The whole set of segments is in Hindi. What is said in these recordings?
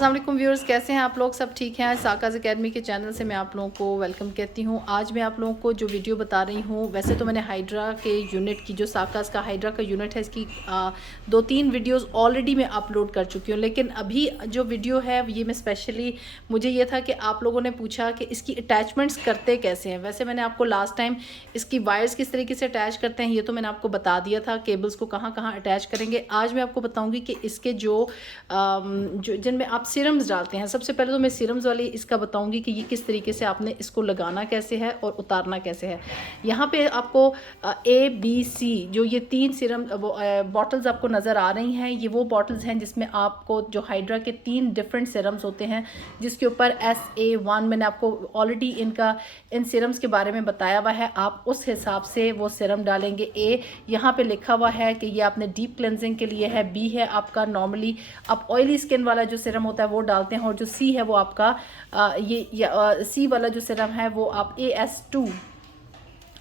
अस्सलाम वालेकुम व्यूअर्स, कैसे हैं आप लोग? सब ठीक हैं? साकाज़ एकेडमी के चैनल से मैं आप लोगों को वेलकम कहती हूं। आज मैं आप लोगों को जो वीडियो बता रही हूं, वैसे तो मैंने हाइड्रा के यूनिट की, जो साकाज़ का हाइड्रा का यूनिट है, इसकी 2-3 वीडियोस ऑलरेडी मैं अपलोड कर चुकी हूं। लेकिन अभी जो वीडियो है ये मैं स्पेशली, मुझे ये था कि आप लोगों ने पूछा कि इसकी अटैचमेंट्स करते कैसे हैं। वैसे मैंने आपको लास्ट टाइम इसकी वायर्स किस तरीके से अटैच करते हैं ये तो मैंने आपको बता दिया था, केबल्स को कहाँ कहाँ अटैच करेंगे। आज मैं आपको बताऊँगी कि इसके जो जिनमें आप सीरम्स डालते हैं, सबसे पहले तो मैं सीरम्स वाली इसका बताऊंगी कि ये किस तरीके से आपने इसको लगाना कैसे है और उतारना कैसे है। यहाँ पे आपको ABC जो ये 3 सीरम बॉटल्स आपको नज़र आ रही हैं, ये वो बॉटल्स हैं जिसमें आपको जो हाइड्रा के 3 डिफरेंट सीरम्स होते हैं, जिसके ऊपर SA1 मैंने आपको ऑलरेडी इन सीरम्स के बारे में बताया हुआ है। आप उस हिसाब से वो सीरम डालेंगे। यहाँ पे लिखा हुआ है कि ये आपने डीप क्लेंजिंग के लिए है। B है आपका नॉर्मली आप ऑयली स्किन वाला जो सीरम होता है वो डालते हैं, और जो C है वो आपका C वाला जो सीरम है वो आप AS2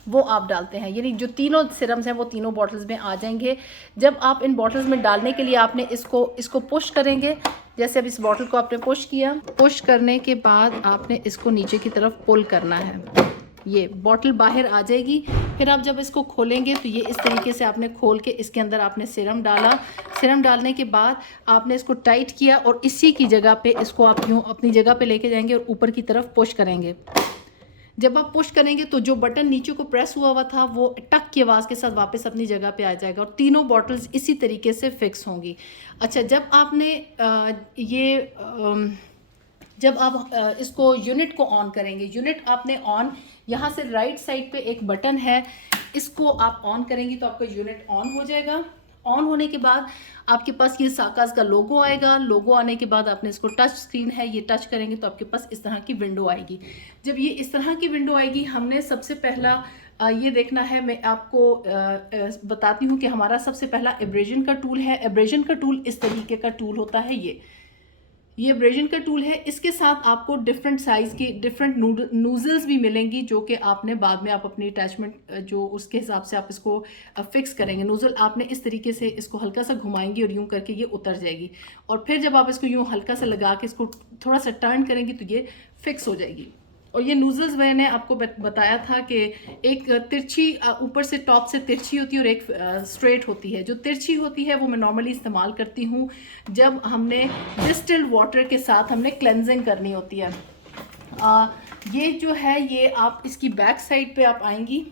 वो आप डालते हैं। यानी जो तीनों सीरम्स हैं वो तीनों बॉटल्स में आ जाएंगे। जब आप इन बॉटल्स में डालने के लिए आपने इसको पुश करेंगे, जैसे अब इस बॉटल को आपने पुश किया, पुश करने के बाद आपने इसको नीचे की तरफ पुल करना है। ये बॉटल बाहर आ जाएगी। फिर आप जब इसको खोलेंगे तो ये इस तरीके से आपने खोल के इसके अंदर आपने सीरम डाला। सीरम डालने के बाद आपने इसको टाइट किया और इसी की जगह पे इसको आप यूँ अपनी जगह पे लेके जाएंगे और ऊपर की तरफ पुश करेंगे। जब आप पुश करेंगे तो जो बटन नीचे को प्रेस हुआ था वो टक की आवाज़ के साथ वापस अपनी जगह पे आ जाएगा और तीनों बॉटल्स इसी तरीके से फिक्स होंगी। अच्छा, जब आप इसको यूनिट को ऑन करेंगे, यूनिट आपने ऑन, यहाँ से राइट साइड पे एक बटन है, इसको आप ऑन करेंगी तो आपका यूनिट ऑन हो जाएगा। ऑन होने के बाद आपके पास ये साकाज़ का लोगो आएगा। लोगो आने के बाद आपने इसको टच स्क्रीन है, ये टच करेंगे तो आपके पास इस तरह की विंडो आएगी। जब ये इस तरह की विंडो आएगी, हमने सबसे पहला ये देखना है। मैं आपको बताती हूँ कि हमारा सबसे पहला एब्रेजन का टूल है। एब्रेजन का टूल इस तरीके का टूल होता है। ये एब्रेजन का टूल है। इसके साथ आपको डिफरेंट साइज़ की डिफरेंट नूजल्स भी मिलेंगी, जो कि आपने बाद में आप अपनी अटैचमेंट जो उसके हिसाब से आप इसको फिक्स करेंगे। नूजल आपने इस तरीके से इसको हल्का सा घुमाएंगी और यूं करके ये उतर जाएगी, और फिर जब आप इसको यूं हल्का सा लगा के इसको थोड़ा सा टर्न करेंगी तो ये फिक्स हो जाएगी। और ये नूजल्स मैंने आपको बताया था कि एक तिरछी ऊपर से टॉप से तिरछी होती है और एक स्ट्रेट होती है। जो तिरछी होती है वो मैं नॉर्मली इस्तेमाल करती हूँ जब हमने डिस्टिल्ड वाटर के साथ हमने क्लेंजिंग करनी होती है। ये जो है, ये आप इसकी बैक साइड पे आप आएंगी।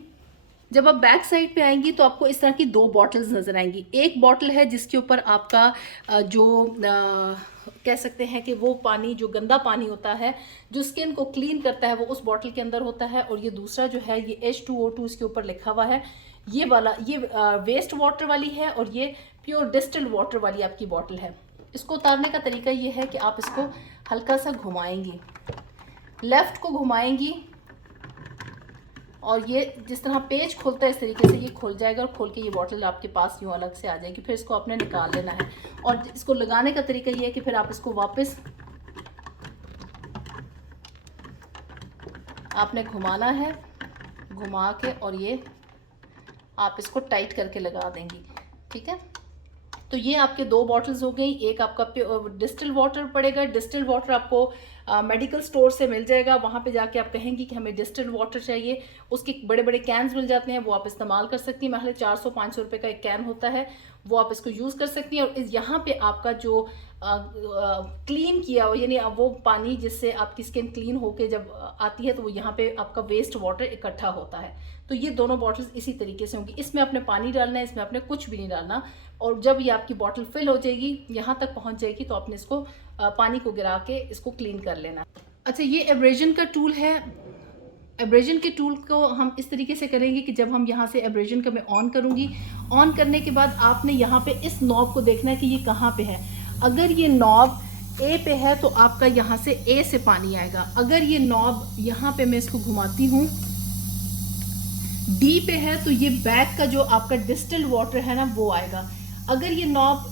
जब आप बैक साइड पे आएंगी तो आपको इस तरह की 2 बॉटल्स नज़र आएंगी। एक बॉटल है जिसके ऊपर आपका कह सकते हैं कि वो पानी, जो गंदा पानी होता है जो स्किन को क्लीन करता है, वो उस बॉटल के अंदर होता है। और ये दूसरा जो है, ये H2O2 इसके ऊपर लिखा हुआ है। ये वाला ये वेस्ट वाटर वाली है और ये प्योर डिस्टिल्ड वाटर वाली आपकी बॉटल है। इसको उतारने का तरीका ये है कि आप इसको हल्का सा घुमाएंगी, लेफ़्ट को घुमाएंगी, और ये जिस तरह पेज खुलता है इस तरीके से ये खुल जाएगा, और खोल के ये बॉटल आपके पास यूँ अलग से आ जाएगी। फिर इसको आपने निकाल लेना है, और इसको लगाने का तरीका ये है कि फिर आप इसको वापस आपने घुमाना है, घुमा के और ये आप इसको टाइट करके लगा देंगी। ठीक है, तो ये आपके 2 बॉटल्स हो गई। एक आपका डिस्टिल वाटर पड़ेगा। डिस्टिल वाटर आपको मेडिकल स्टोर से मिल जाएगा। वहाँ पे जाके आप कहेंगी कि हमें डिस्टिल वाटर चाहिए, उसके बड़े बड़े कैंस मिल जाते हैं, वो आप इस्तेमाल कर सकती हैं। महल 400-500 रुपये का एक कैन होता है, वो आप इसको यूज़ कर सकती हैं। और यहाँ पे आपका जो क्लीन किया हो, यानी वो पानी जिससे आपकी स्किन क्लीन होके जब आती है तो वो यहाँ पे आपका वेस्ट वाटर इकट्ठा होता है। तो ये दोनों बॉटल्स इसी तरीके से होंगी। इसमें आपने पानी डालना है, इसमें आपने कुछ भी नहीं डालना। और जब ये आपकी बॉटल फिल हो जाएगी, यहाँ तक पहुँच जाएगी, तो आपने इसको पानी को गिरा के इसको क्लीन कर लेना। अच्छा, ये एब्रेजन का टूल है। एब्रेजन के टूल को हम इस तरीके से करेंगे कि जब हम यहाँ से एब्रेजन का मैं ऑन करूँगी, ऑन करने के बाद आपने यहाँ पे इस नॉब को देखना है कि ये कहाँ पे है। अगर ये नॉब A पे है तो आपका यहाँ से A से पानी आएगा। अगर ये नॉब, यहाँ पे मैं इसको घुमाती हूँ, D पे है तो ये बैक का जो आपका डिस्टिल्ड वाटर है ना वो आएगा। अगर ये नॉब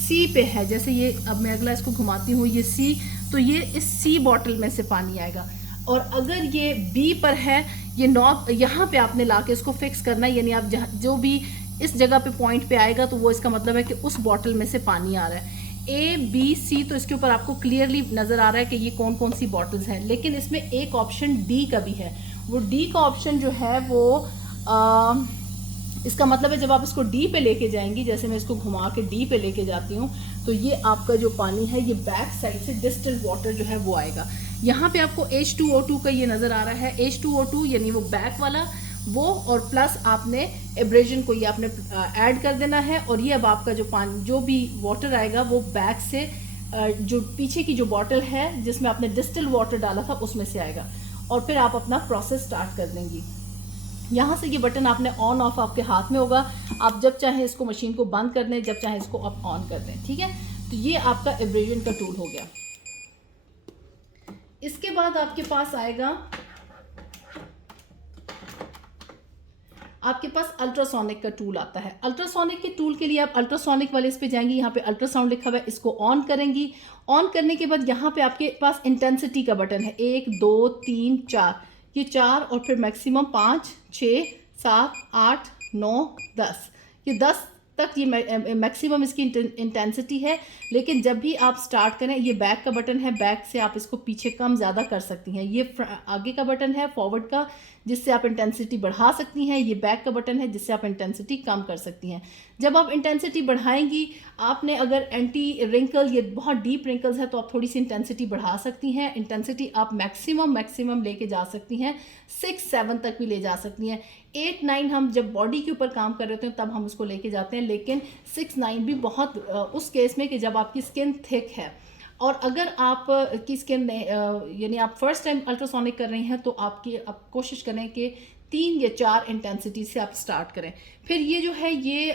C पे है, जैसे ये अब मैं अगला इसको घुमाती हूँ, ये C, तो ये इस C बॉटल में से पानी आएगा। और अगर ये B पर है, ये नॉब यहाँ पे आपने लाके इसको फिक्स करना है, यानी आप जो भी इस जगह पे पॉइंट पे आएगा तो वो इसका मतलब है कि उस बॉटल में से पानी आ रहा है। A, B, C तो इसके ऊपर आपको क्लियरली नज़र आ रहा है कि ये कौन कौन सी बॉटल्स हैं, लेकिन इसमें एक ऑप्शन D का भी है। वो D का ऑप्शन जो है वो इसका मतलब है जब आप इसको D पे लेके जाएंगी, जैसे मैं इसको घुमा के D पे लेके जाती हूँ, तो ये आपका जो पानी है ये बैक साइड से डिस्टिल्ड वाटर जो है वो आएगा। यहाँ पे आपको H2O2 का ये नज़र आ रहा है, H2O2 यानी वो बैक वाला वो, और प्लस आपने एब्रेजन को ये आपने ऐड कर देना है, और ये अब आपका जो पानी जो भी वाटर आएगा वो बैक से जो पीछे की जो बॉटल है जिसमें आपने डिस्टिल वाटर डाला था उसमें से आएगा, और फिर आप अपना प्रोसेस स्टार्ट कर देंगी। यहाँ से ये बटन आपने ऑन ऑफ आपके हाथ में होगा, आप जब चाहें इसको मशीन को बंद कर दें, जब चाहें इसको आप ऑन कर दें, ठीक है। तो ये आपका एब्रेजन का टूल हो गया। इसके बाद आपके पास आएगा, आपके पास अल्ट्रासोनिक का टूल आता है। अल्ट्रासोनिक के टूल के लिए आप अल्ट्रासोनिक वाले इस पे जाएंगी, यहाँ पे अल्ट्रासाउंड लिखा हुआ है, इसको ऑन करेंगी। ऑन करने के बाद यहाँ पे आपके पास इंटेंसिटी का बटन है, 1 2 3 4, ये 4, और फिर मैक्सिमम 5 6 7 8 9 10, ये 10 तक ये मैक्सिमम इसकी इंटेंसिटी है। लेकिन जब भी आप स्टार्ट करें, ये बैक का बटन है, बैक से आप इसको पीछे कम ज़्यादा कर सकती हैं। ये आगे का बटन है फॉरवर्ड का, जिससे आप इंटेंसिटी बढ़ा सकती हैं। ये बैक का बटन है जिससे आप इंटेंसिटी कम कर सकती हैं। जब आप इंटेंसिटी बढ़ाएंगी, आपने अगर एंटी रिंकल, ये बहुत डीप रिंकल्स है, तो आप थोड़ी सी इंटेंसिटी बढ़ा सकती हैं। इंटेंसिटी आप मैक्सिमम लेके जा सकती हैं, 6-7 तक भी ले जा सकती हैं। 8-9 हम जब बॉडी के ऊपर काम कर रहे होते हैं तब हम उसको लेके जाते हैं, लेकिन 6-9 भी बहुत उस केस में कि जब आपकी स्किन थिक है, और अगर आप की स्किन यानी आप फर्स्ट टाइम अल्ट्रासोनिक कर रही हैं, तो आप कोशिश करें कि 3 या 4 इंटेंसिटी से आप स्टार्ट करें। फिर ये जो है ये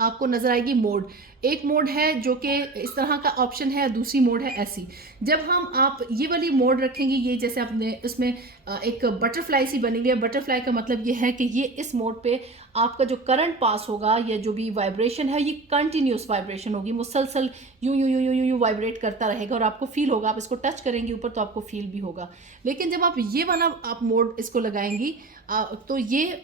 आपको नज़र आएगी मोड। एक मोड है जो कि इस तरह का ऑप्शन है, दूसरी मोड है ऐसी। जब हम आप ये वाली मोड रखेंगे, ये जैसे आपने इसमें एक बटरफ्लाई सी बनी हुई है। बटरफ्लाई का मतलब ये है कि ये इस मोड पे आपका जो करंट पास होगा या जो भी वाइब्रेशन है, ये कंटिन्यूस वाइब्रेशन होगी, मुसलसल यूं वाइब्रेट करता रहेगा, और आपको फील होगा। आप इसको टच करेंगे ऊपर तो आपको फील भी होगा। लेकिन जब आप ये वाला आप मोड इसको लगाएंगी, तो ये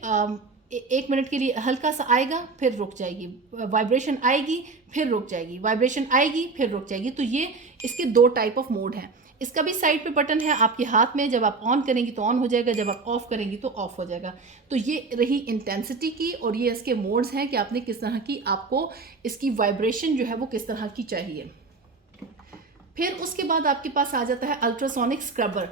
1 मिनट के लिए हल्का सा आएगा, फिर रुक जाएगी, वाइब्रेशन आएगी, फिर रुक जाएगी, वाइब्रेशन आएगी, फिर रुक जाएगी। तो ये इसके 2 टाइप ऑफ मोड हैं। इसका भी साइड पे बटन है आपके हाथ में, जब आप ऑन करेंगी तो ऑन हो जाएगा, जब आप ऑफ करेंगी तो ऑफ हो जाएगा। तो ये रही इंटेंसिटी की, और ये इसके मोड्स हैं कि आपने किस तरह की, आपको इसकी वाइब्रेशन जो है वो किस तरह की चाहिए। फिर उसके बाद आपके पास आ जाता है अल्ट्रासोनिक स्क्रबर।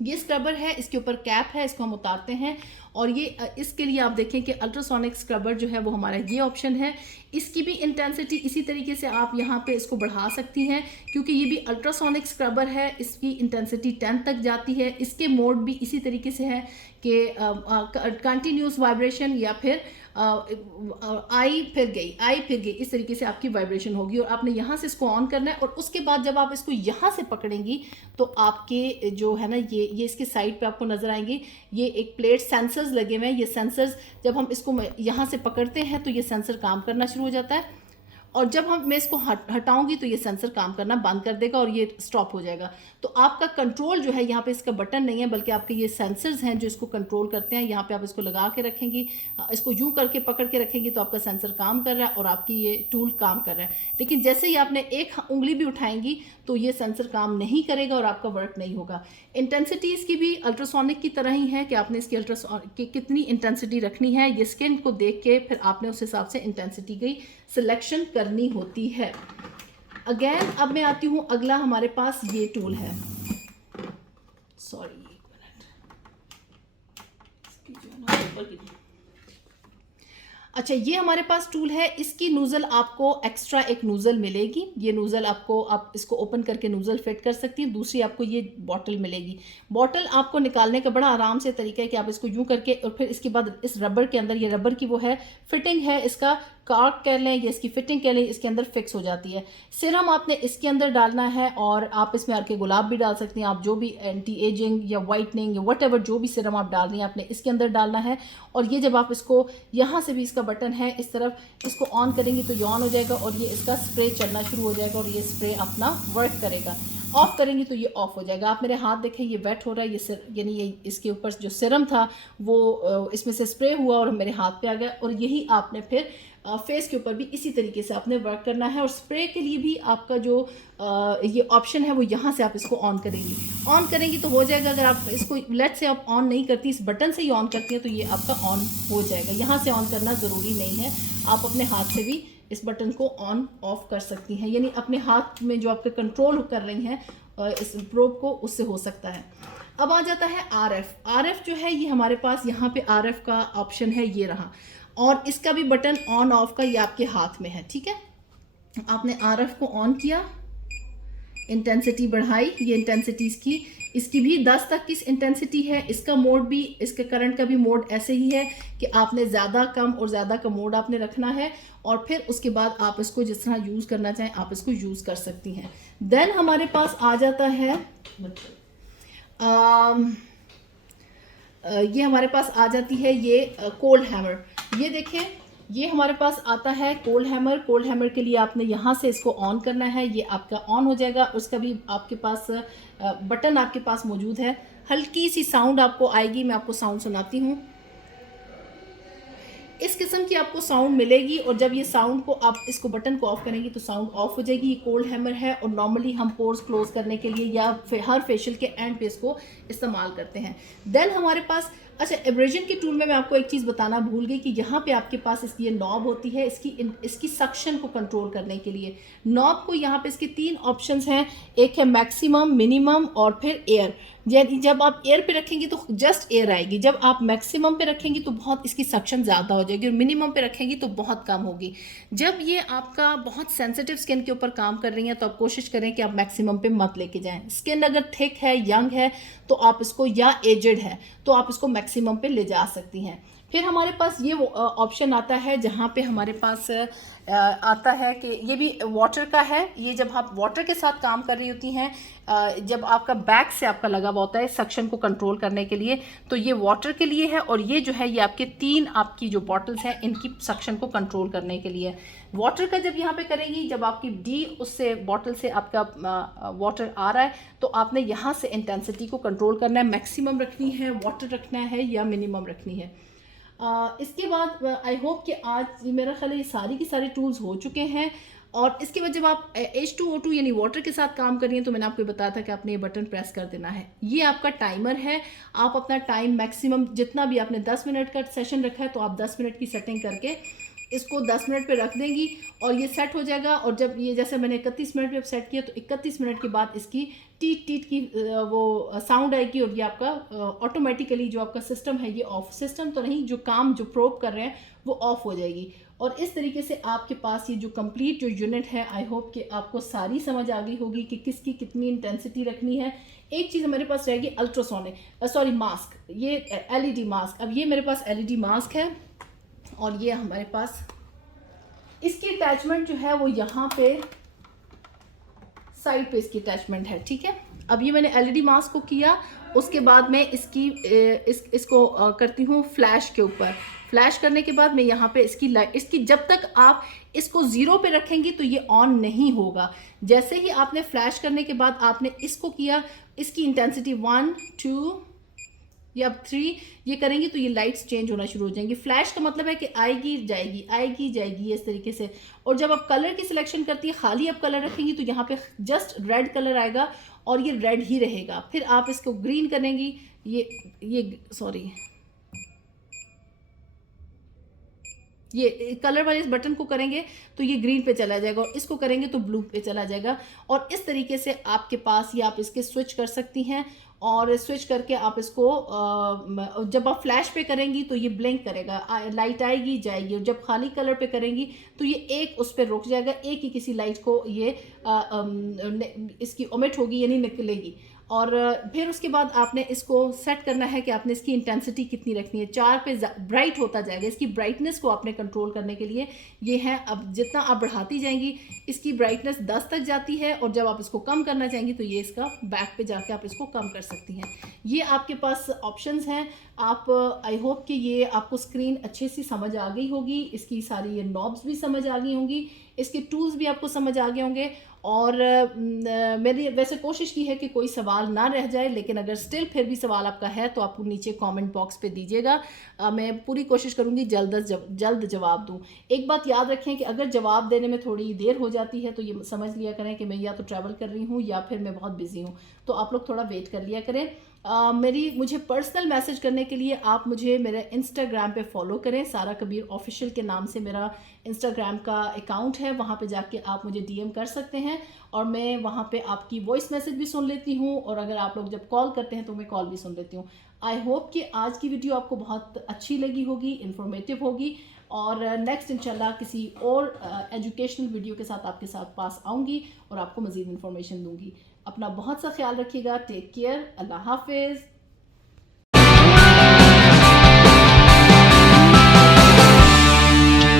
ये स्क्रबर है, इसके ऊपर कैप है, इसको हम उतारते हैं, और ये इसके लिए आप देखें कि अल्ट्रासोनिक स्क्रबर जो है वो हमारा ये ऑप्शन है। इसकी भी इंटेंसिटी इसी तरीके से आप यहाँ पे इसको बढ़ा सकती हैं, क्योंकि ये भी अल्ट्रासोनिक स्क्रबर है, इसकी इंटेंसिटी 10 तक जाती है। इसके मोड भी इसी तरीके से है कि कंटिन्यूस वाइब्रेशन, या फिर आई फिर गई, इस तरीके से आपकी वाइब्रेशन होगी, और आपने यहाँ से इसको ऑन करना है। और उसके बाद जब आप इसको यहाँ से पकड़ेंगी, तो आपके जो है ना ये इसके साइड पे आपको नज़र आएंगे, ये एक प्लेट सेंसर्स लगे हुए हैं। ये सेंसर्स जब हम इसको यहाँ से पकड़ते हैं तो ये सेंसर काम करना शुरू हो जाता है, और जब मैं इसको हटाऊंगी तो ये सेंसर काम करना बंद कर देगा और ये स्टॉप हो जाएगा। तो आपका कंट्रोल जो है, यहाँ पे इसका बटन नहीं है, बल्कि आपके ये सेंसर्स हैं जो इसको कंट्रोल करते हैं। यहाँ पे आप इसको लगा के रखेंगी, इसको यूं करके पकड़ के रखेंगी, तो आपका सेंसर काम कर रहा है और आपकी ये टूल काम कर रहा है। लेकिन जैसे ही आपने एक उंगली भी उठाएंगी तो ये सेंसर काम नहीं करेगा और आपका वर्क नहीं होगा। इंटेंसिटी इसकी भी अल्ट्रासोनिक की तरह ही है कि आपने इसकी की कितनी इंटेंसिटी रखनी है, ये स्किन को देख के फिर आपने उस हिसाब से इंटेंसिटी की सिलेक्शन करनी होती है। अगेन अब मैं आती हूँ, अगला हमारे पास ये टूल है, सॉरी एक मिनट, इसकी जो है ना ऊपर की, अच्छा ये हमारे पास टूल है। इसकी नूज़ल आपको एक्स्ट्रा एक नूज़ल मिलेगी, ये नूज़ल आपको, आप इसको ओपन करके नूज़ल फिट कर सकती हैं। दूसरी आपको ये बॉटल मिलेगी। बॉटल आपको निकालने का बड़ा आराम से तरीका है कि आप इसको यूं करके, और फिर इसके बाद इस रबर के अंदर, ये रबर की वो है फिटिंग है, इसका कार्क कह लें या इसकी फिटिंग कह लें, इसके अंदर फिक्स हो जाती है। सिरम आपने इसके अंदर डालना है, और आप इसमें अर्के गुलाब भी डाल सकती हैं। आप जो भी एंटी एजिंग या वाइटनिंग या वट एवर जो भी सिरम आप डाल रही हैं, आपने इसके अंदर डालना है। और ये जब आप इसको, यहाँ से भी इसका बटन है, इस तरफ इसको ऑन करेंगे तो ये ऑन हो जाएगा, और ये इसका स्प्रे चलना शुरू हो जाएगा, और ये स्प्रे अपना वर्क करेगा। ऑफ़ करेंगी तो ये ऑफ़ हो जाएगा। आप मेरे हाथ देखें, ये वेट हो रहा है, ये यानी ये इसके ऊपर जो सीरम था वो इसमें से स्प्रे हुआ और मेरे हाथ पे आ गया। और यही आपने फिर फेस के ऊपर भी इसी तरीके से आपने वर्क करना है। और स्प्रे के लिए भी आपका जो ये ऑप्शन है वो यहाँ से आप इसको ऑन करेंगी तो हो जाएगा। अगर आप इसको लेट से आप ऑन नहीं करती, इस बटन से ही ऑन करती हैं, तो ये आपका ऑन हो जाएगा। यहाँ से ऑन करना ज़रूरी नहीं है, आप अपने हाथ से भी इस बटन को ऑन ऑफ कर सकती हैं, यानी अपने हाथ में जो आपके कंट्रोल कर रही हैं इस प्रोब को, उससे हो सकता है। अब आ जाता है RF जो है ये हमारे पास यहाँ पे RF का ऑप्शन है, ये रहा। और इसका भी बटन ऑन ऑफ का ये आपके हाथ में है, ठीक है। आपने RF को ऑन किया, इंटेंसिटी बढ़ाई, ये इंटेंसिटी इसकी भी 10 तक की इंटेंसिटी है। इसका मोड भी, इसके करंट का भी मोड ऐसे ही है कि आपने ज़्यादा कम और ज़्यादा का मोड आपने रखना है। और फिर उसके बाद आप इसको जिस तरह यूज़ करना चाहें आप इसको यूज़ कर सकती हैं। देन हमारे पास आ जाता है ये हमारे पास आ जाती है ये कोल्ड हैमर। ये देखें, ये हमारे पास आता है कोल्ड हैमर के लिए आपने यहाँ से इसको ऑन करना है, ये आपका ऑन हो जाएगा। उसका भी आपके पास बटन आपके पास मौजूद है। हल्की सी साउंड आपको आएगी, मैं आपको साउंड सुनाती हूँ। इस किस्म की आपको साउंड मिलेगी और जब ये साउंड को आप इसको बटन को ऑफ करेंगी तो साउंड ऑफ हो जाएगी। ये कोल्ड हैमर है और नॉर्मली हम पोर्स क्लोज करने के लिए या हर फेशियल के एंड पे इसको इस्तेमाल करते हैं। देन हमारे पास अच्छा, एब्रेजन के टूल में मैं आपको एक चीज़ बताना भूल गई कि यहाँ पे आपके पास इसकी ये नॉब होती है, इसकी सक्शन को कंट्रोल करने के लिए। नॉब को यहाँ पे इसके 3 ऑप्शंस हैं, एक है मैक्सिमम, मिनिमम और फिर एयर। जब आप एयर पे रखेंगी तो जस्ट एयर आएगी, जब आप मैक्सिमम पे रखेंगी तो बहुत इसकी सक्शन ज़्यादा हो जाएगी और मिनिमम पे रखेंगी तो बहुत कम होगी। जब ये आपका बहुत सेंसिटिव स्किन के ऊपर काम कर रही हैं तो आप कोशिश करें कि आप मैक्सिमम पे मत लेके जाएं। स्किन अगर थिक है, यंग है तो आप इसको, या एजड है तो आप इसको मैक्सिमम पे ले जा सकती हैं। फिर हमारे पास ये ऑप्शन आता है जहाँ पे हमारे पास आता है कि ये भी वाटर का है। ये जब आप वाटर के साथ काम कर रही होती हैं, जब आपका बैक से आपका लगा हुआ होता है सक्शन को कंट्रोल करने के लिए, तो ये वाटर के लिए है। और ये जो है ये आपके 3 आपकी जो बॉटल्स हैं इनकी सक्शन को कंट्रोल करने के लिए। वाटर का जब यहाँ पे करेंगी, जब आपकी डी उससे बॉटल से आपका वाटर आ रहा है तो आपने यहाँ से इंटेंसिटी को कंट्रोल करना है, मैक्सिमम रखनी है, वाटर रखना है या मिनिमम रखनी है। इसके बाद आई होप कि आज मेरा ख्याल ये सारी की सारी टूल्स हो चुके हैं। और इसके बाद जब आप H2O2 यानी वाटर के साथ काम कर रही हैं तो मैंने आपको बताया था कि आपने ये बटन प्रेस कर देना है। ये आपका टाइमर है, आप अपना टाइम मैक्सिमम जितना भी आपने 10 मिनट का सेशन रखा है तो आप 10 मिनट की सेटिंग करके इसको 10 मिनट पे रख देंगी और ये सेट हो जाएगा। और जब ये, जैसे मैंने 31 मिनट पे सेट किया तो 31 मिनट के बाद इसकी टीट टीट की वो साउंड आएगी और ये आपका ऑटोमेटिकली जो आपका सिस्टम है, ये ऑफ, सिस्टम तो नहीं, जो काम जो प्रोब कर रहे हैं वो ऑफ हो जाएगी। और इस तरीके से आपके पास ये जो कंप्लीट जो यूनिट है, आई होप कि आपको सारी समझ आ गई होगी कि किसकी कितनी इंटेंसिटी रखनी है। एक चीज़ हमारे पास रहेगी अल्ट्रासोनिक मास्क, ये LED मास्क। अब ये मेरे पास LED मास्क है और ये हमारे पास इसकी अटैचमेंट जो है वो यहाँ पे साइड पे इसकी अटैचमेंट है, ठीक है। अब ये मैंने LED मास्क को किया, उसके बाद मैं इसको करती हूँ फ्लैश के ऊपर। फ्लैश करने के बाद मैं यहाँ पे इसकी जब तक आप इसको 0 पे रखेंगी तो ये ऑन नहीं होगा। जैसे ही आपने फ्लैश करने के बाद आपने इसको किया, इसकी इंटेंसिटी 1 2 या 3 ये करेंगी तो ये लाइट्स चेंज होना शुरू हो जाएंगी। फ्लैश का मतलब है कि आएगी जाएगी, आएगी जाएगी, इस तरीके से। और जब आप कलर की सिलेक्शन करती है, खाली आप कलर रखेंगी तो यहाँ पे जस्ट रेड कलर आएगा और ये रेड ही रहेगा। फिर आप इसको ग्रीन करेंगी, ये कलर वाले इस बटन को करेंगे तो ये ग्रीन पे चला जाएगा और इसको करेंगे तो ब्लू पे चला जाएगा। और इस तरीके से आपके पास ये आप इसके स्विच कर सकती हैं और स्विच करके आप इसको जब आप फ्लैश पे करेंगी तो ये ब्लिंक करेगा, लाइट आएगी जाएगी। और जब खाली कलर पे करेंगी तो ये एक उस पर रुक जाएगा, एक ही किसी लाइट को ये इसकी ओमिट होगी यानी निकलेगी। और फिर उसके बाद आपने इसको सेट करना है कि आपने इसकी इंटेंसिटी कितनी रखनी है। 4 पे ब्राइट होता जाएगा, इसकी ब्राइटनेस को आपने कंट्रोल करने के लिए ये है। अब जितना आप बढ़ाती जाएंगी इसकी ब्राइटनेस 10 तक जाती है और जब आप इसको कम करना चाहेंगी तो ये इसका बैक पे जाके आप इसको कम कर सकती हैं। ये आपके पास ऑप्शंस हैं। आप आई होप कि ये आपको स्क्रीन अच्छे से समझ आ गई होगी, इसकी सारी ये नॉब्स भी समझ आ गई होंगी, इसके टूल्स भी आपको समझ आ गए होंगे। और मैंने वैसे कोशिश की है कि कोई सवाल ना रह जाए, लेकिन अगर स्टिल फिर भी सवाल आपका है तो आप नीचे कमेंट बॉक्स पे दीजिएगा। मैं पूरी कोशिश करूँगी जल्द जवाब दूँ। एक बात याद रखें कि अगर जवाब देने में थोड़ी देर हो जाती है तो ये समझ लिया करें कि मैं या तो ट्रैवल कर रही हूँ या फिर मैं बहुत बिजी हूँ, तो आप लोग थोड़ा वेट कर लिया करें। मुझे पर्सनल मैसेज करने के लिए आप मुझे मेरे इंस्टाग्राम पे फॉलो करें। सारा कबीर ऑफिशियल के नाम से मेरा इंस्टाग्राम का अकाउंट है, वहाँ पे जाके आप मुझे डीएम कर सकते हैं और मैं वहाँ पे आपकी वॉइस मैसेज भी सुन लेती हूँ, और अगर आप लोग जब कॉल करते हैं तो मैं कॉल भी सुन लेती हूँ। आई होप कि आज की वीडियो आपको बहुत अच्छी लगी होगी, इन्फॉर्मेटिव होगी, और नेक्स्ट इंशाल्लाह किसी और एजुकेशनल वीडियो के साथ आपके साथ पास आऊँगी और आपको मज़ीद इन्फॉर्मेशन दूँगी। अपना बहुत सा ख्याल रखिएगा। Take care. अल्लाह हाफिज़।